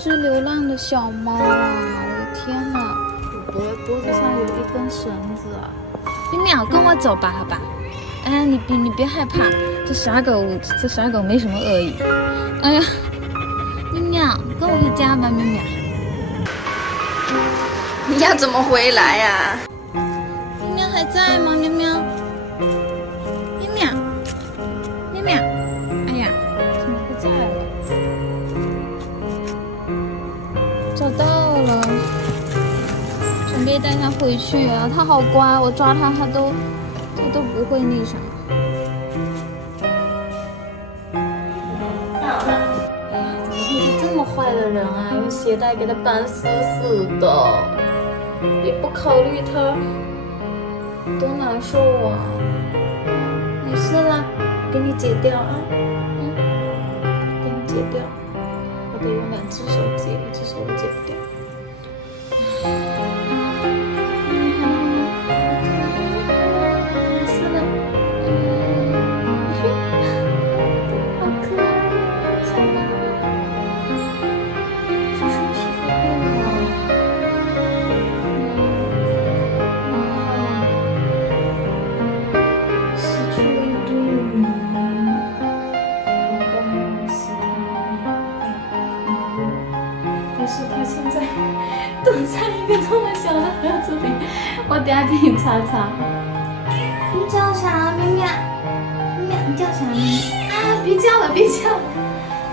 只流浪的小猫啊！我的天哪，脖子上有一根绳子啊！冰淼，跟我走吧，好吧？哎，你别害怕，这傻狗没什么恶意。哎呀，冰淼，跟我回家吧，冰淼。你要怎么回来呀？冰淼还在吗？喵喵，冰淼，冰淼，哎呀，怎么不在了？找到了，准备带它回去啊！它好乖，我抓它，它都不会那啥。哎呀，怎么会是这么坏的人啊？用鞋带给它绑死死的，也不考虑它多难受啊！没事啦，给你解掉啊，给你解掉。我得用2只手解，1只手都解不掉。没事了，好可爱呀，小猫咪。是不是皮肤变了？吸出了一堆羽毛，好可爱呀，吸它。但是它现在躲在一个这么小的盒子里，我等下给你擦擦。你叫啥？喵喵，喵，你叫啥呢？啊，别叫了，别叫了，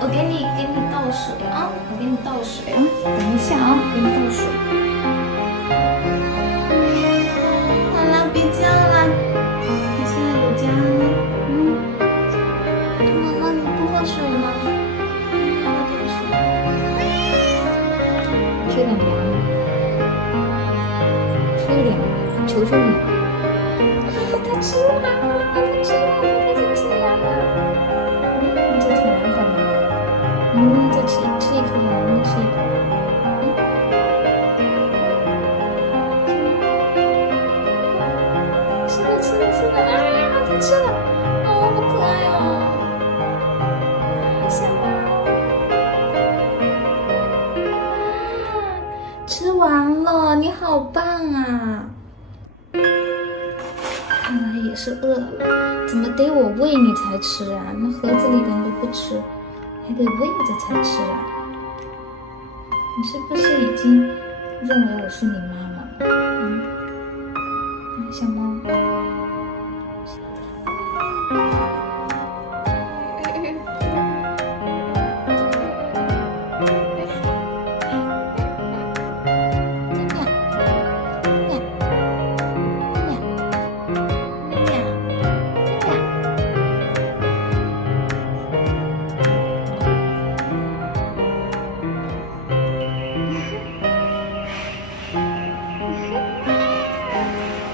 我给你倒水啊，我给你倒水啊，等一下啊，给你倒水。好了，别叫了，你现在有家了。妈妈，你不喝水吗？喝点水。吹点凉，吹点，求求你。它吃完了，它吃完了，它已经吃完了。你这挺难看的。再吃一口吧，吃一口。吃了啊！它吃了，哦，好可爱哦，小猫。吃完了，你好棒啊！看来也是饿了，怎么得我喂你才吃啊？那盒子里的你都不吃，还得喂着才吃啊？你是不是已经认为我是你妈妈了？小猫。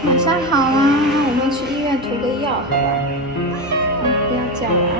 马上好啊，我们去医院涂个药，好吧？不要叫了啊。